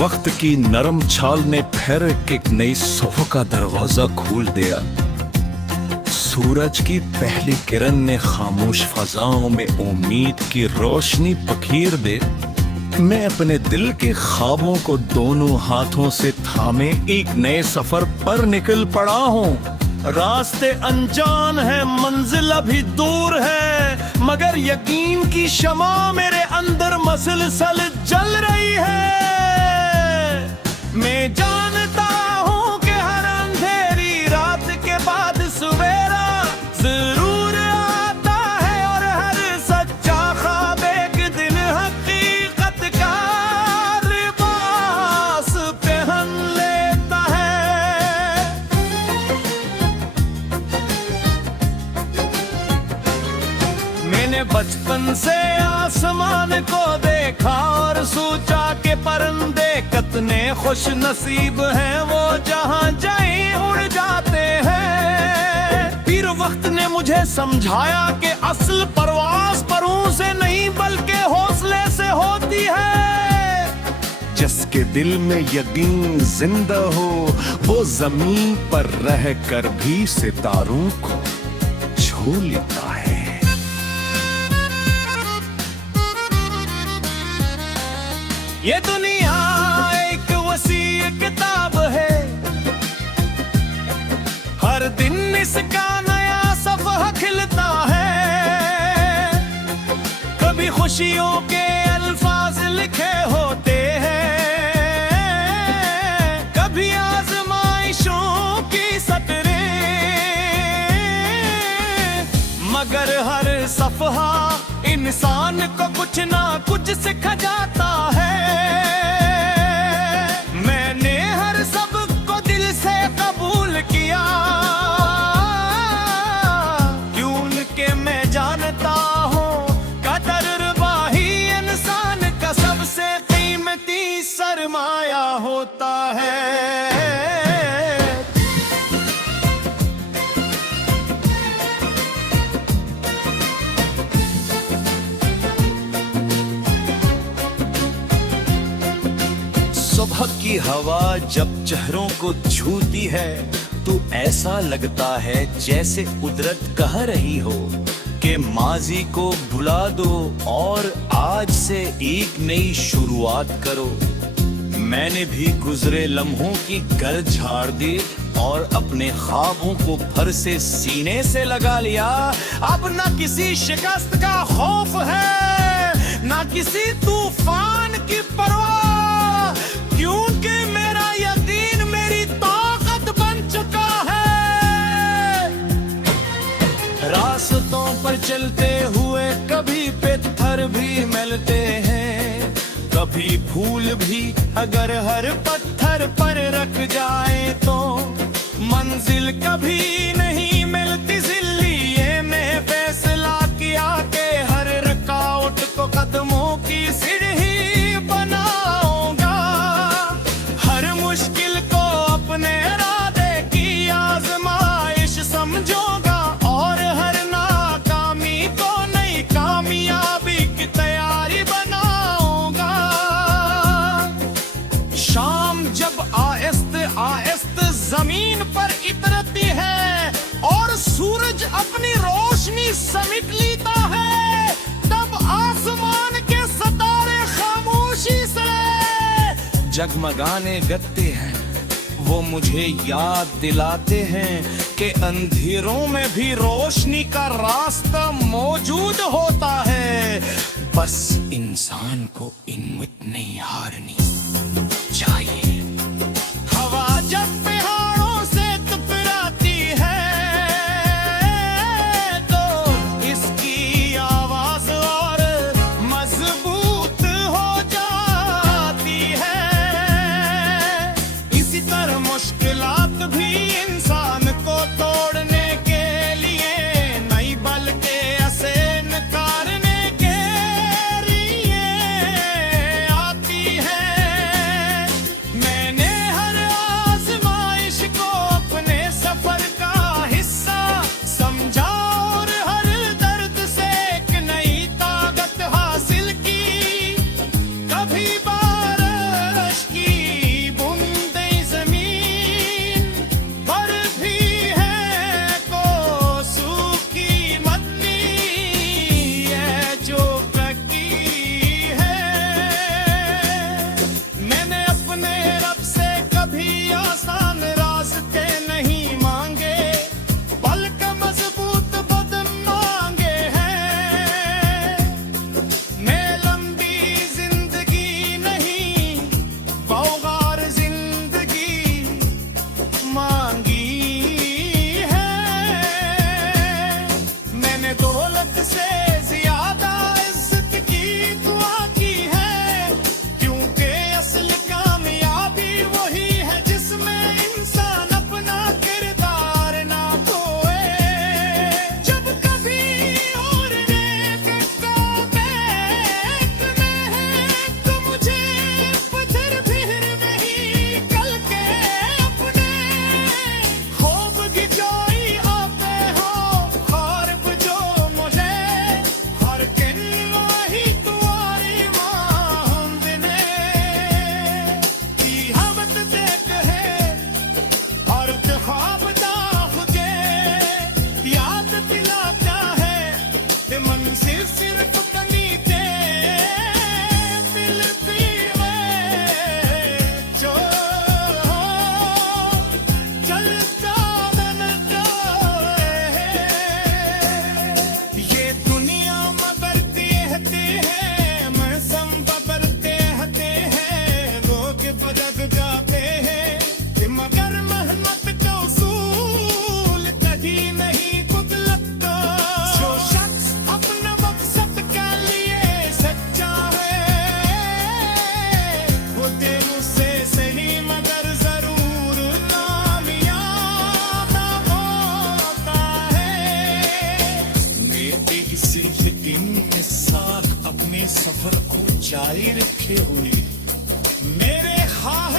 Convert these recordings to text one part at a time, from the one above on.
वक्त की नरम छाल ने फिर एक नई सुबह का दरवाजा खोल दिया। सूरज की पहली किरण ने खामोश फजाओं में उम्मीद की रोशनी पखेर दे। मैं अपने दिल के ख्वाबों को दोनों हाथों से थामे एक नए सफर पर निकल पड़ा हूँ। रास्ते अनजान है, मंजिल अभी दूर है, मगर यकीन की शमा मेरे अंदर मसलसल जल रही है। मैं जानता हूँ कि हर अंधेरी रात के बाद सवेरा जरूर आता है, और हर सच्चा ख्वाब एक दिन हकीकत का लिबास पहन लेता है। मैंने बचपन से आसमान को देखा और सोचा कि परिंदे कितने खुश नसीब हैं, वो जहां जाए उड़ जाते हैं। फिर वक्त ने मुझे समझाया कि असल परवाज़ परों से नहीं बल्कि हौसले से होती है। जिसके दिल में यकीन जिंदा हो वो जमीन पर रह कर भी सितारों को छू लेता है। ये दुनिया एक वसी किताब है, हर दिन इसका नया सफ़ह खिलता है। कभी खुशियों के अल्फाज लिखे होते हैं, कभी आजमाइशों की सतरें, मगर हर सफ़हा इंसान को कुछ ना कुछ सिखा जाता है। मैंने हर सबको दिल से कबूल किया, क्योंकि मैं जानता हूँ तजुर्बा ही इंसान का सबसे कीमती सरमाया होता है। सुबह की हवा जब चेहरों को छूती है तो ऐसा लगता है जैसे कुदरत कह रही हो कि माजी को भुला दो और आज से एक नई शुरुआत करो। मैंने भी गुजरे लम्हों की गर्द झाड़ दी और अपने ख्वाबों को फर से सीने से लगा लिया। अब ना किसी शिकस्त का खौफ है, ना किसी तूफान की परवाह, क्योंकि मेरा यकीन मेरी ताकत बन चुका है। रास्तों पर चलते हुए कभी पत्थर भी मिलते हैं, कभी फूल भी अगर हर पत्थर पर रख जाए तो मंजिल कभी नहीं मिलती। इसलिए मैं फैसला किया कि हर रुकावट को कदमों की सीढ़ी बनाऊंगा, हर मुश्किल को अपने इरादे की आजमाइश समझूंगा, और हर नाकामी को नई कामयाबी की तैयारी बनाऊंगा। शाम जब आहिस्ते आहिस्ते जमीन पर उतरती है और सूरज अपनी रोशनी समेट लेता है, तब आसमान के सितारे खामोशी से जगमगाने लगते हैं। वो मुझे याद दिलाते हैं कि अंधेरों में भी रोशनी का रास्ता मौजूद होता है, बस इंसान को हिम्मत नहीं हारनी चाहिए। हवा जब पहाड़ों से टकराती है तो इसकी आवाज और मजबूत हो जाती है। इसी तरह मुश्किलात भी इंसान को तोड़ने के लिए नहीं बल्कि ऐसे नकारने के लिए आती है।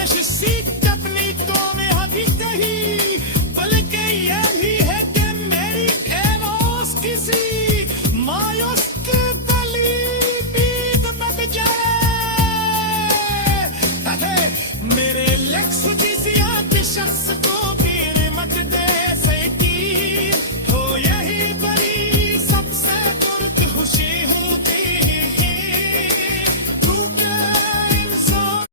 Fresh is